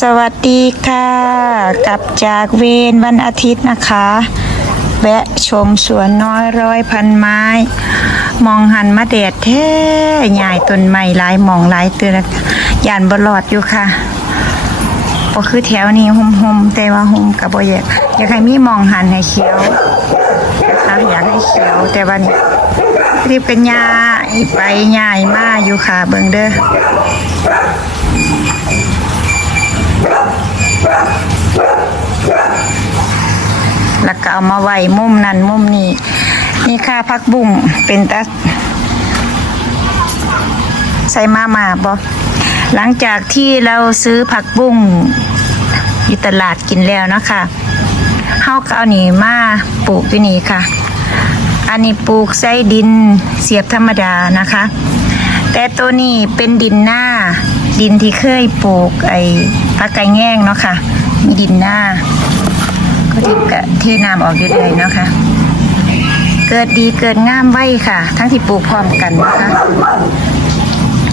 สวัสดีค่ะ กลับจากเวรวันอาทิตย์นะคะ แวะชมสวนน้อยร้อยพันไม้ มองหันมาแดดแท้ใหญ่ต้นไม้หลายหมองหลายเตือนยานบลอดอยู่ค่ะก็คือแถวนี้ห่มๆแต่ว่าห่มกับบอยากอยากให้มีมองหันให้เขียวนะคะอยากให้เขียวแต่ว่านี่รีบเป็นยาไปใหญ่มาอยู่ค่ะ เบิ่งเด้อ แล้วก็ เอามาไว้มุมนั้นมุมนี้นี่ค่ะพักบุ้งเป็นตาใส่มามาบอหลังจากที่เราซื้อผักบุ้งอยู่ตลาดกินแล้วนะคะเฮาก็เอานี่มาปลูกที่นี่ค่ะ อันนี้ปลูกใส่ดินเสียบธรรมดานะคะ แต่ตัวนี้เป็นดินหน้า ดินที่เคยปลูกไอ้ผักไก่แง่งเนาะค่ะมีดินหน้า ก็ทิบกะเทน้ำออกเรื่อยๆเนาะค่ะเกิดดีเกิดงามไว้ค่ะ ทั้งที่ปลูกพร้อมกันนะคะ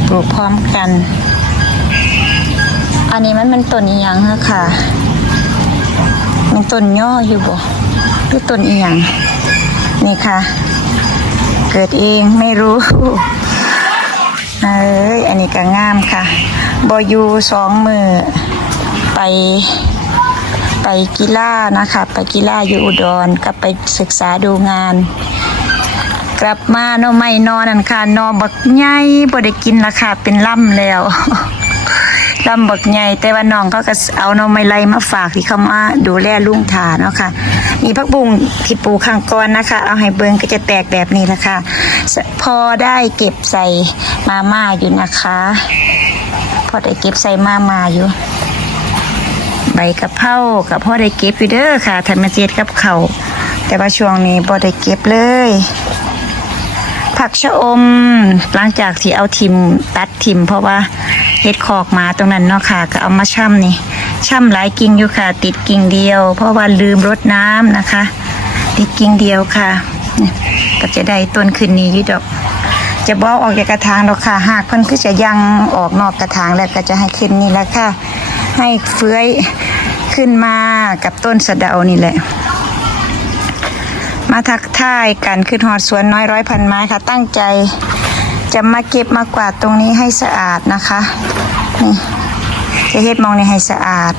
ปลูกพร้อมกัน อันนี้มันเป็นต้นอีหยังะค่ะ มันต้นย่ออยู่บ่หรือต้นอีหยังนี่ค่ะ เกิดเองไม่รู้เอ้ยอันนี้ก็งามค่ะบอยู่สองมือไป ไปกีฬานะคะ ไปกีฬาอยู่อุดรก็ไปศึกษาดูงาน กลับมาเนาะไม่นอนนั่นค่ะนอนบักใหญ่บ่ได้กินราคาเป็นล่ำแล้วล่ำบักใหญ่แต่ว่าน้องเขาก็เอาเนาะไม่ไล่มาฝากที่เขามาดูแลลุงถาเนาะค่ะ มีพักบุงที่ปูข้างก้อนนะคะ เอาให้เบิงก็จะแตกแบบนี้ละค่ะพอได้เก็บใส่มาม่าอยู่นะคะ พอได้เก็บใส่มาม่าอยู่ กะเพรากับพ่อได้เก็บอยู่เด้อค่ะธรรมเจ็ดกับเขาแต่ว่าช่วงนี้บ่ได้เก็บเลย ผักชะอม หลังจากที่เอาทิมตัดทิม เพราะว่าเฮ็ดคอกมาตรงนั้นเนาะค่ะ ก็เอามาช่ำนี่ช่ำหลายกิ่งอยู่ค่ะ ติดกิ่งเดียว เพราะว่าลืมรดน้ำนะคะ ติดกิ่งเดียวค่ะก็จะได้ต้นขึ้นนี้อยู่ดอก จะบอกออกจากกระถางดอกค่ะ หากเพิ่นคือจะยังออกนอกกระถางแล้วก็จะให้ขึ้นนี่แหละค่ะ ให้เฟื้อยขึ้นมากับต้นสะเดานี่แหละ มาทักทายกันขึ้นหอดสวนน้อยร้อยพันไม้ค่ะ ตั้งใจจะมาเก็บมากวาดตรงนี้ให้สะอาดนะคะนี่จะเฮ็ดมองนี้ให้สะอาด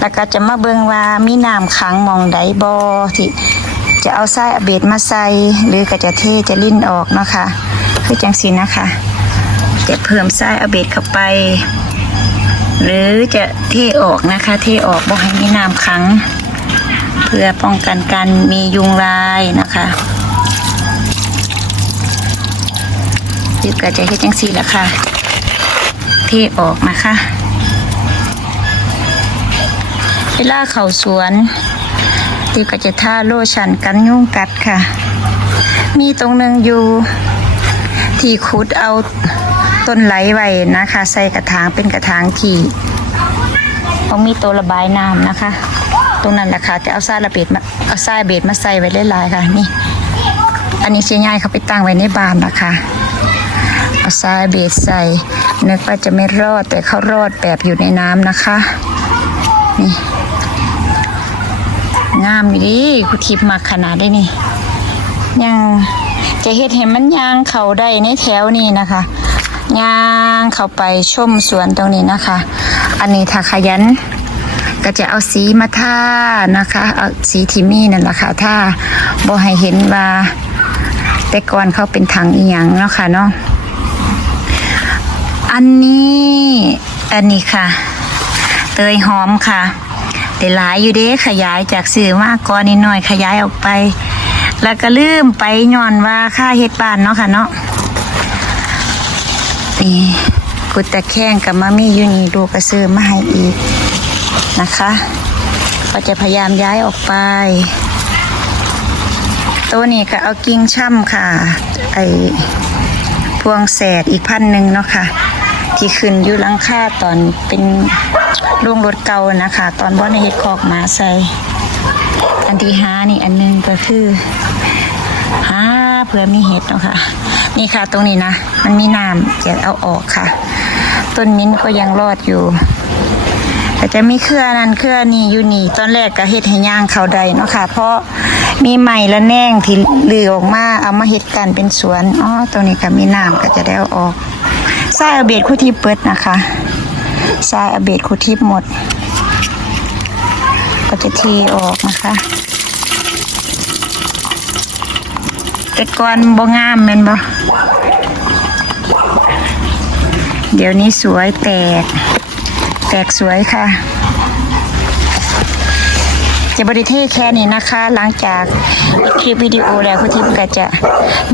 แล้วก็จะมาเบิงว่ามีน้ำขังมองใดบอที่จะเอาทรายอเบดมาใส่หรือก็จะเทจะลิ้นออกเนาะคะคือจังสีนะคะจะเพิ่มทรายอเบดเข้าไป หรือจะเทออกนะคะเทออกบอกให้มีน้ำขัง เพื่อป้องกันการมียุงลายนะคะยึดก็จะเฮ็ดจังสีละค่ะ เทออกนะคะเวลาเข้าสวนติวก็จะท่าโลชันกันยุงกัดค่ะ มีตรงหนึ่งอยู่ ที่ขุดเอา ต้นไหลไว้นะคะ ใส่กระถางเป็นกระถางที่เขามีตัวระบายน้ำนะคะ ตรงนั้นแหละค่ะจะเอาทรายระเบิดมาเอาทรายเบดมาใส่ไว้หลายๆค่ะนี่ อันนี้เชียง่ายเขาไปตั้งไว้ในบ้านนะคะเอาทรายเบดใส่นึกว่าจะไม่รอดแต่เขารอดแบบอยู่ในน้ำนะคะ นี่งามดิคุณทิพย์มาขนาดได้นี่ยังจะเฮ็ดเห็นมันยางเขาได้ในแถวนี้นะคะ ยางเข้าไปชมสวนตรงนี้นะคะ อันนี้ถ้าขยันก็จะเอาสีมาทานะคะ เอาสีที่มีนั่นแหละค่ะถ้าบ่ให้เห็นว่าแต่ก่อนเขาเป็นถังอีหยังเนาะค่ะเนาะ อันนี้ อันนี้ค่ะ เตยหอมค่ะแต่หลายอยู่เด้ขยายจากสื่อมากก่อนนิดหน่อยขยายออกไป แล้วก็ลืมไปย้อนว่าค่าเฮ็ดบ้านเนาะค่ะเนาะ นี่กุตะแข้งกับมามี่ยูนีดูกระซื้อมาให้อีกนะคะ ก็จะพยายามย้ายออกไป ตัวนี้ก็เอากิ้งช่ำค่ะ ไอพวงแสดอีกพันหนึ่งเนาะค่ะ ที่ขึ้นอยู่ลังคาตอนเป็นโรงรถเก่านะคะ ตอนบ่ในเฮ็ดคอกหมาใส่อันที่ห้านี่อันหนึงก็คือห้าเผื่อมีเห็ดเนาะค่ะ นี่ค่ะตรงนี้นะ มันมีน้ำเจะเอาออกค่ะ ต้นมิ้นก็ยังรอดอยู่แต่จะมีเครือนั่นเครือนี่อยู่นี่ ตอนแรกก็เฮ็ดให้ย่างเขาได้เนาะค่ะ เพราะมีใหม่ละแนงที่ลือออกมาเอามาเฮ็ดกันเป็นสวนอ๋อตรงนี้ก็มีน้ำก็จะได้ออกทรายเอเบดคู่ที่เปิดนะคะทรายเอเบดคู่ที่หมด ก็จะเทออกนะคะ แต่ก่อนบ่งามแม่นบ่เดี๋ยวนี้สวยแตก แตกสวยค่ะ จะบริเทแค่นี้นะคะ หลังจากคลิปวิดีโอแล้วคุณทิพย์ก็จะ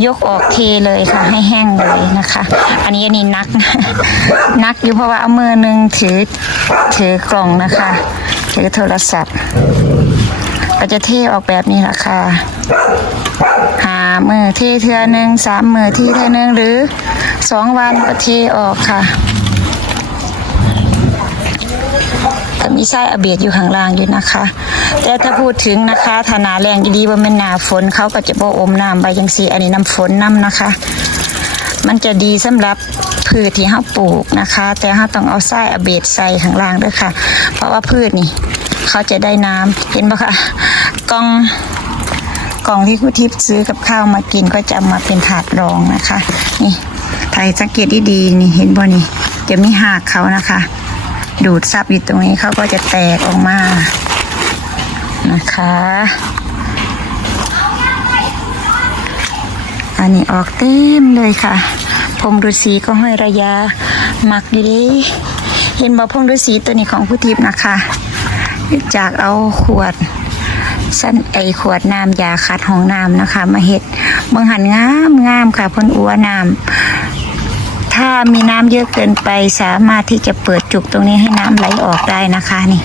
ยกออกเทเลยค่ะ ให้แห้งเลยนะคะ อันนี้อันนี้นักนักอยู่เพราะว่าเอามือหนึ่งถือถือกล่องนะคะ ถือโทรศัพท์ ก็จะเทออกแบบนี้แหละค่ะหา มือที่เทือหนึ่งสามมือที่เทือหนึ่งหรือสองวันก็เทออกค่ะก็มีไส้อเบียดอยู่ข้างล่างอยู่นะคะ แต่ถ้าพูดถึงนะคะถ้านาแรงดีๆว่าเป็นหนาฝนเขาก็จะบ่อมน้ำใบยังสีอันนี้น้ำฝนน้ำนะคะ มันจะดีสำหรับพืชที่เราปลูกนะคะ แต่เราต้องเอาไส้อเบียดใส่ข้างล่างด้วยค่ะ เพราะว่าพืชนี่ เขาจะได้น้ำเห็นปะคะกล่อง กล่องที่คุณทิพย์ซื้อกับข้าวมากินก็จะเอามาเป็นถาดรองนะคะ นี่ไทยสังเกตดีๆนี่เห็นบ่นี่จะมีหากเขานะคะ ดูดซับอยู่ตรงนี้เขาก็จะแตกออกมานะคะ อันนี้ออกเต็มเลยค่ะพรมฤาษีก็ห้อยระยะหมักอยู่เลยเห็นบ่พรมฤาษีตัวนี้ของผู้ทิพย์นะคะ จากเอาขวด สั้นไอขวดน้ำยาคัดห้องน้ำนะคะ มาเห็ดเบิ่งหันงามงามค่ะพ่นอัวน้ำถ้ามีน้ำเยอะเกินไปสามารถที่จะเปิดจุกตรงนี้ให้น้ำไหลออกได้นะคะนี่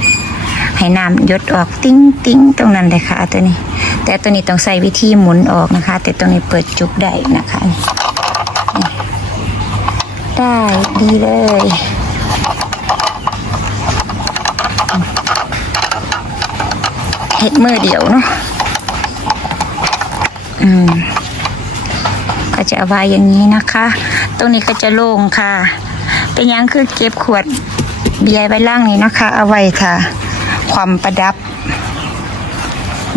ให้น้ำยดออกติ้งติ้งตรงนั้นเลยค่ะตัวนี้ แต่ตัวนี้ต้องใส่วิธีหมุนออกนะคะ แต่ตรงนี้เปิดจุกได้นะคะได้ดีเลย เห็ดมือเดียวเนาะอืมก็จะเอาไว้อย่างนี้นะคะ ตรงนี้ก็จะโล่งค่ะ เป็นยังคือเก็บขวดเบียร์ไว้ล่างนี้นะคะ เอาไว้ค่ะ ความประดับ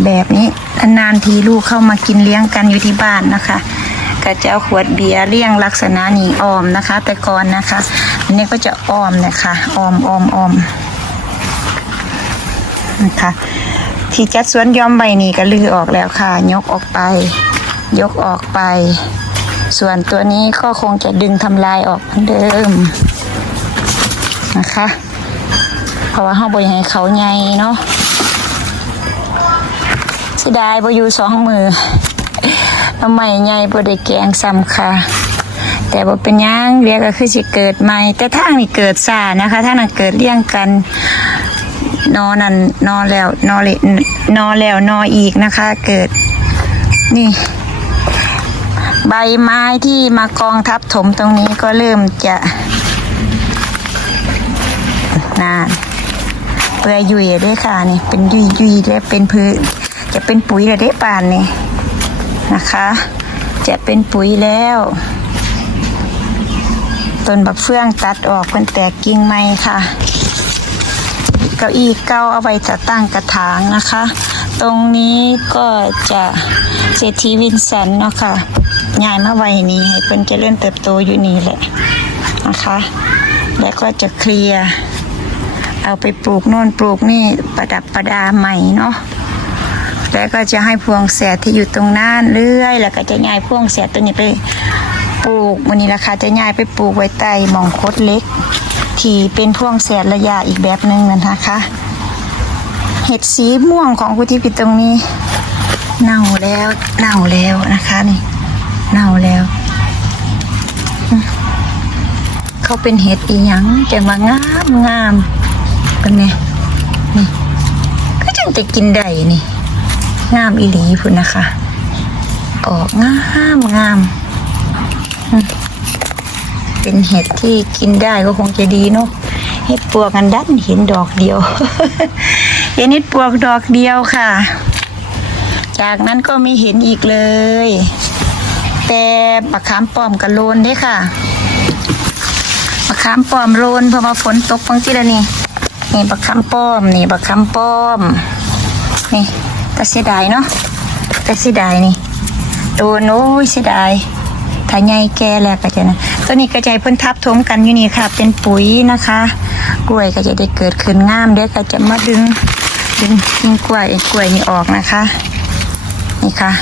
แบบนี้นานทีลูกเข้ามากินเลี้ยงกันอยู่ที่บ้านนะคะก็จะเอาขวดเบียร์เลี้ยงลักษณะนี้ออมนะคะ แต่ก่อนนะคะอันนี้ก็จะออมนะคะออมออมออมนะคะ ที่จัดสวนย้อมใบนี้ก็ลือออกแล้วค่ะ ยกออกไป ยกออกไป ส่วนตัวนี้ก็คงจะดึงทำลายออกเหมือนเดิมนะคะ เพราะว่าห้องบอยากให้เขาใหญ่เนาะเสิดายบอยู่สองมือทำไมใหญ่บ่ได้แกงซ้ำค่ะแต่บ่เป็นหยังเรียกก็คือสิเกิดใหม่ แต่ทางนี้เกิดซานะคะ ถ้านั้นเกิดเลี้ยงกัน นอนั่นนอแล้วนอเลนอแล้วนออีกนะคะ เกิด นี่ ใบไม้ที่มากองทับถมตรงนี้ก็เริ่มจะนานเปื่อยยุ่ยแล้วเด้ค่ะนี่ เป็นยุ่ยยุยแล้วเป็นพื้นจะเป็นปุ๋ยแล้วเด้ป่านนี่นะคะ จะเป็นปุ๋ยแล้วต้นบักเฟื่องตัดออกเป็นแตกกิ่งไม้ค่ะ เก้าอี้เก้าเอาไว้จะตั้งกระถางนะคะ ตรงนี้ก็จะเศรษฐีวินสันเนาะค่ะยายมาไว้นี้ให้เพิ่นเจะเริ่มเติบโตอยู่นี่แหละนะคะ แล้วก็จะเคลียร์เอาไปปลูกโน่นปลูกนี่ประดับประดาใหม่เนาะแล้วก็จะให้พวงแสดที่อยู่ตรงนั้นเรื่อย แล้วก็จะย้ายพวงแสดตัวนี้ไปปลูกวันนี้ราคาจะย้ายไปปลูกไว้ใต้หมองคดเล็ก ที่เป็นพวงแสดระยะอีกแบบหนึ่งนะคะ เห็ดสีม่วงของกุฏิปิดตรงนี้ เน่าแล้วเน่าแล้วนะคะ นี่เน่าแล้ว เขาเป็นเห็ดอีหยังจะมางามงามเป็นไงนี่ก็จังจะกินได้นี่ งามอีหลีพุ่นนะคะ ออกงามงามอืม เป็นเห็ดที่กินได้ก็คงจะดีเนาะเห็ดปวกกันดันเห็นดอกเดียว เห็นเห็ดปวกดอกเดียวค่ะ จากนั้นก็ไม่เห็นอีกเลย แต่มะขามป้อมกับโลนเด้ค่ะมะขามป้อมโลนเพราะว่าฝนตกบางทีละนี่นี่บักคำป้อมนี่บักคำป้อมนี่แต่เสียดายเนาะแต่เสียดายนี่ตัวโน้ยเสียดาย ถ้าใหญ่แก่แล้วก็จะนะตัวนี้ก็จะให้เพิ่นทับถมกันอยู่นี่ค่ะ เป็นปุ๋ยนะคะ กล้วยก็จะได้เกิดขึ้นงามเดี๋ยวก็จะมาดึงดึงดึงกล้วยกล้วยนี่ออกนะคะ นี่ค่ะ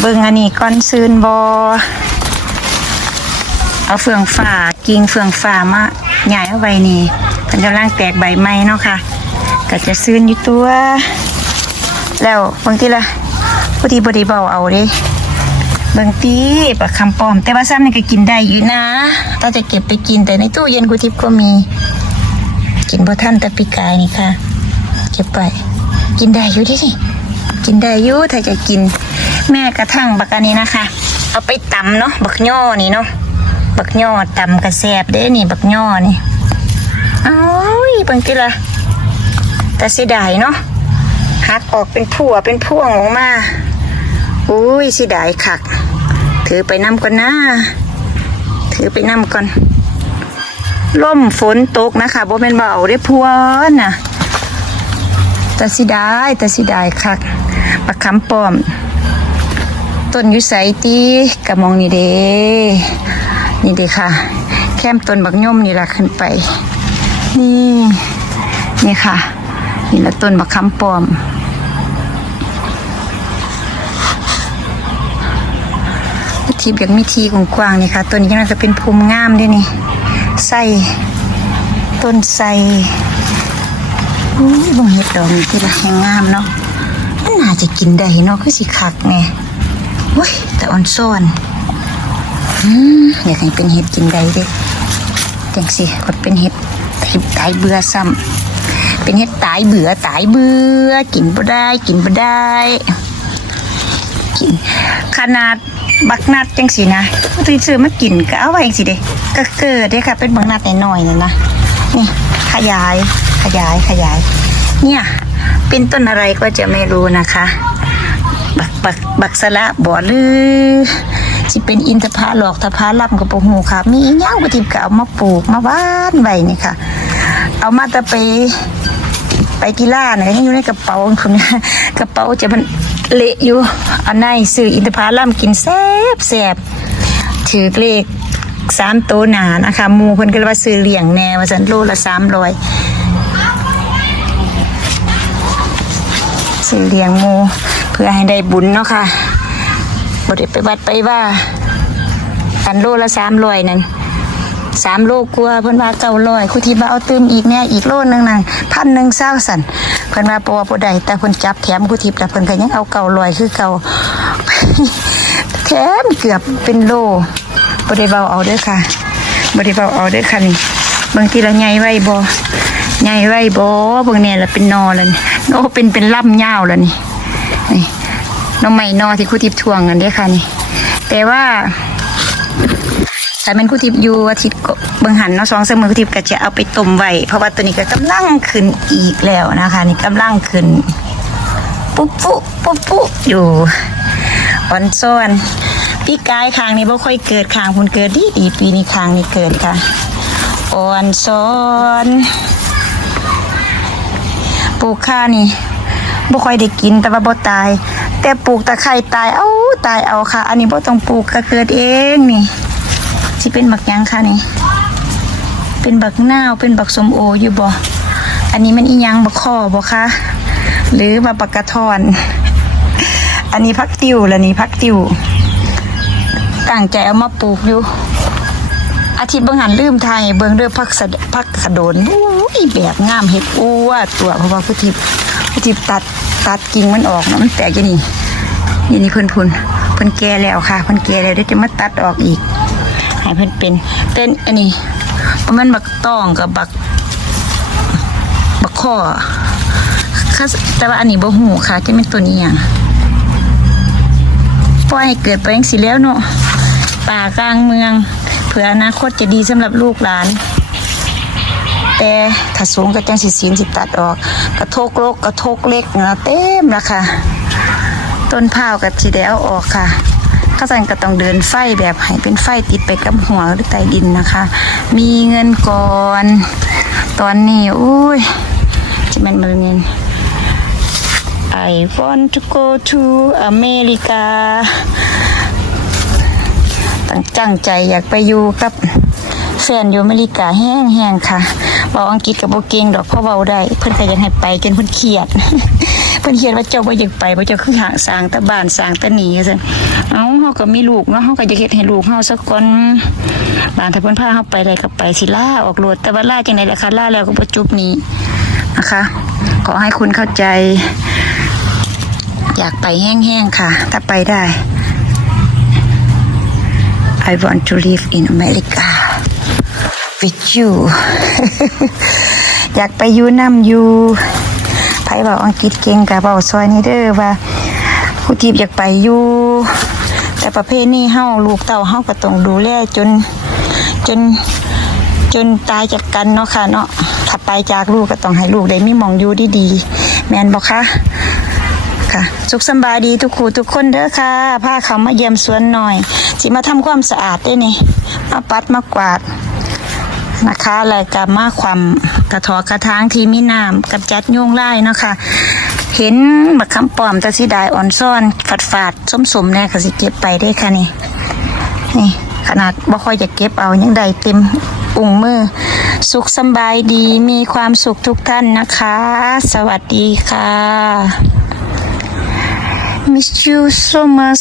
เบิ่งอันนี้ก้อนซืนบอเอาเฟืองฝ่ากิ่งเฟืองฝ่ามาใหญ่เอาไว้นี่มันกำลังแตกใบไม้เนาะค่ะก็จะซื้นอยู่ตัว แล้วบางทีละพอดีบดีเบาเอาเด้ บางทีปลาคำปลอม แต่ว่าซ้ำนี่ก็กินได้อยู่นะถ้าจะเก็บไปกินแต่ในตู้เย็นกุทิพย์ก็มี กินบ่ท่านแต่ปีกายนี่ค่ะ เก็บไป กินได้อยู่ดิสิกินได้อยู่ถ้าจะกิน แม่กระทั่งบักอันนี้นะคะ เอาไปตำเนาะบักย่อนี่เนาะบักย่อตำกระแสบเด้นี่บักย่อนี่อ้าวบางทีละแต่เสียดายเนาะหักออกเป็นผัวเป็นพ่วงออกมา อุ้ยสีดายคัก ถือไปนำก่อนนะถือไปนำก่อนล่มฝนตกนะคะบ่เป็นเบาได้พวนน่ะแต่สิได้แต่สิได้คักบักคำปอมต้นยุไสตีกระมองนี่เด้นี่เด้ค่ะ แค้มต้นบักย่อมนี่ละขึ้นไป นี่ นี่ค่ะ นี่ละต้นบักคำปอม ทีแบบมีทีกว้างๆนี่ค่ะต้นนี้น่าจะเป็นภูมิงามด้วยนี่ไส้ต้นไส้อุ้ยบงเห็ดดอกนี่ที่ละแหงงามเนาะมันน่าจะกินได้เนาะคือสิคักไงโอ้ยแต่อ่อนซ่อนอืมอยากให้เป็นเห็ดกินได้เด้จังสิกดเป็นเห็ดตายตายเบื่อซ้ำเป็นเห็ดตายเบื่อตายเบื่อกินบ่ได้ กินบ่ได้ กินขนาด บักนัดจังสินะตีซื้อมากินก็เอาไว้จังสิเด้ก็เกิดเด้ค่ะ เป็นบักนัดน้อยๆนั่นนะนี่ขยายขยายขยาย เนี่ยเป็นต้นอะไรก็จะไม่รู้นะคะ บักบักบักสละบ่หรือสิเป็นอินทผาหลอกทผาลับกับปหูค่ะ มีอีหยังปฏิบก็เอามาปลูกมาบ้านไว้นี่ค่ะ เอามาแต่ไปไปกีฬาเนี่ยยังอยู่ในกระเป๋าคุณนะกระเป๋าจะมันเละอยู่ อันไหนซื้ออินทผลัมกินแซ่บแซ่บถือเลขสามโตหนานะคะมูคนก็เลยว่าซื้อเหลี้ยงแนวว่าสันโลละสามร้อยซื้อเหลี้ยงมูเพื่อให้ได้บุญเนาะค่ะบไดไปวัดไปว่าอันโลละสามร้อยนั่น สามโลกลัวเพิ่นว่าเก้าร้อยคุทีบ้าเอาตืมอีกแน่อีกโลนึงนั่นพันหนึ่งเศร้าสันเพิ่นว่าปอบ่ได้แต่เพิ่นจับแถมคุทิพแต่เพิ่นก็ยังเอาเก้าร้อยคือเก่าแถมเกือบเป็นโลบ่ได้เบาเอาเด้อค่ะบ่ได้เบาเอาเด้อค่ะนี่บางทีละใหญ่ไว้บ่ใหญ่ไว้บ่บิ่งเนี่ยละเป็นนอแล้วนี่โอ้เป็นเป็นล่ำยาวแล้วนี่นี่น้องใหม่นอที่คุทิพทวงกันเด้อค่ะนี่ แต่ว่า ถ้าเป็นผู้ทิพย์อยู่อาทิตย์ก็เบิ่งหันเนาะสองเสมมือผู้ทิพย์ก็จะเอาไปต้มไว้เพราะว่าตัวนี้ก็กำลังขึ้นอีกแล้วนะคะ นี่กำลังขึ้นปุ๊บปุ๊บปุ๊บปุ๊บอยู่อ่อนซ้อนปีกายคางนี้บ่ค่อยเกิดคางคุณเกิดดีดีปีนี้คางนี้เกิดค่ะอ่อนซ้อนปลูกข้านี่บ่ค่อยได้กินแต่ว่าบ่ตาย แต่ปลูกตะไคร่ตาย เอ้าตายเอาค่ะ อันนี้บ่ต้องปลูกก็เกิดเองนี่ สิเป็นบักยังค่ะนี่ เป็นบักนาวเป็นบักสมโออยู่บ่อันนี้มันอียังบักคอบ่คะหรือว่าบักกระทอน อันนี้พักติวและนี่พักติวตั้งใจเอามาปลูกอยู่อาทิตย์บิ่งหันลืมไทยเบิงเด้อพักสะพักขะโดนโอ้ยแบบงามเห็ดอ้วตัวเพราะว่าผู้ทิพย์ผู้ทิพย์ตัดตัดกิ่งมันออกนะมันแตกอยู่นี่นี่นี่เพิ่นพุ่นเพิ่นแก่แล้วค่ะเพิ่นแก่แล้วเดี๋ยวจะมาตัดออกอีก ให้เพิ่นเป็นเป็นอันนี้ประมาณบักตองกับบัก บักข้อค่ะแต่ว่าอันนี้บ่หูค่ะจะเป็นตัวนี้อย่างปล่อยให้เกิดไปยังสิแล้วเนาะป่ากลางเมือง เผื่ออนาคตจะดีสำหรับลูกหลาน แต่ถ้าสูงก็จังสิศีลสิตัดออก กระทกโลกกระทกเล็กนะเต็มละค่ะ ต้นพร้าวกับสีแดเอาออกค่ะ ข้าสันก็ต้องเดินไฟแบบให้เป็นไฟติดไปกับหัวหรือใต้ดินนะคะ มีเงินก่อน ตอนนี้อุ้ยจะเป็นมันเงิน I want to go to America ตั้งจังใจอยากไปอยู่กับแฟนอยู่อเมริกาแห้งแห้งๆค่ะเบาอังกฤษกับโบเก่งดอกพราะเบาได้ เพิ่อนก็ยังให้ไปจนเพิ่นเครียด เพิ่นเครียดว่าเจ้าบ่อยากไปบ่เจ้าคือหางสร้างแต่บ้านสร้างแต่หนีซั่นเอ้าเฮาก็มีลูกเนาะเฮาก็อยากเฮ็ดให้ลูกเฮาสักคนบ้านถ้าเพิ่นพาเฮาไปได้ก็ไปสิล่าออกโลดแต่ว่าล่าจังได๋ล่ะคะล่าแล้วก็บ่จบนี้นะคะขอให้คุณเข้าใจ อยากไปแห้งๆค่ะ ถ้าไปได้ I want to live in America with you อยากไปอยู่น้ำอยู่ ผบอกอังกฤษเก่งกับเบาซอยนี่เด้อว่าผู้ทีบอยากไปอยู่ แต่ประเภทนี้เฮาลูกเต่าเฮาก็ต้องดูแลจนจนจนตายจากกันเนาะค่ะเนาะถ้าไปจากลูกก็ต้องให้ลูกได้มีมองอยู่ดีๆแม่นบอกคะค่ะสุขสบายดีทุกคู่ทุกคนเด้อค่ะพาเขามาเยี่ยมสวนหน่อยสิมาทำความสะอาดได้นี่มาปัดมากวาด นะคะรายการมาความกระถอกระทางที่มีน้ำกับจัดยุงไล่เนาะค่ะเห็นบักคำปลอมตะสิดายอ่อนซ่อนฝาดฝาดส้มๆแน่ก็สิเก็บไปได้ค่ะนี่นี่ขนาดบ่ค่อยจะเก็บเอายังได้เต็มอุ่งมือ สุขสบายดีมีความสุขทุกท่านนะคะ สวัสดีค่ะ Miss you so much